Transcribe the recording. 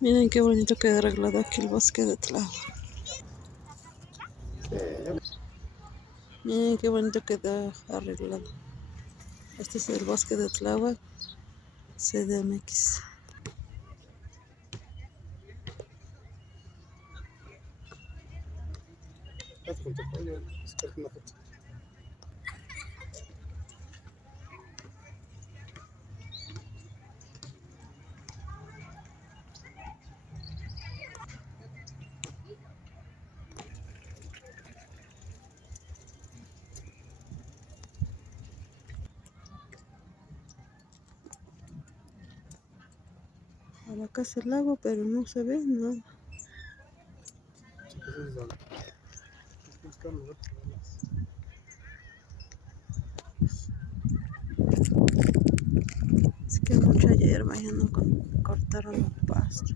Miren qué bonito queda arreglado aquí el bosque de Tláhuac. Miren qué bonito queda arreglado. Este es el bosque de Tláhuac, CDMX. Por acá es el lago, pero no se ve nada. Es que hay mucha hierba, ya no cortaron el pasto.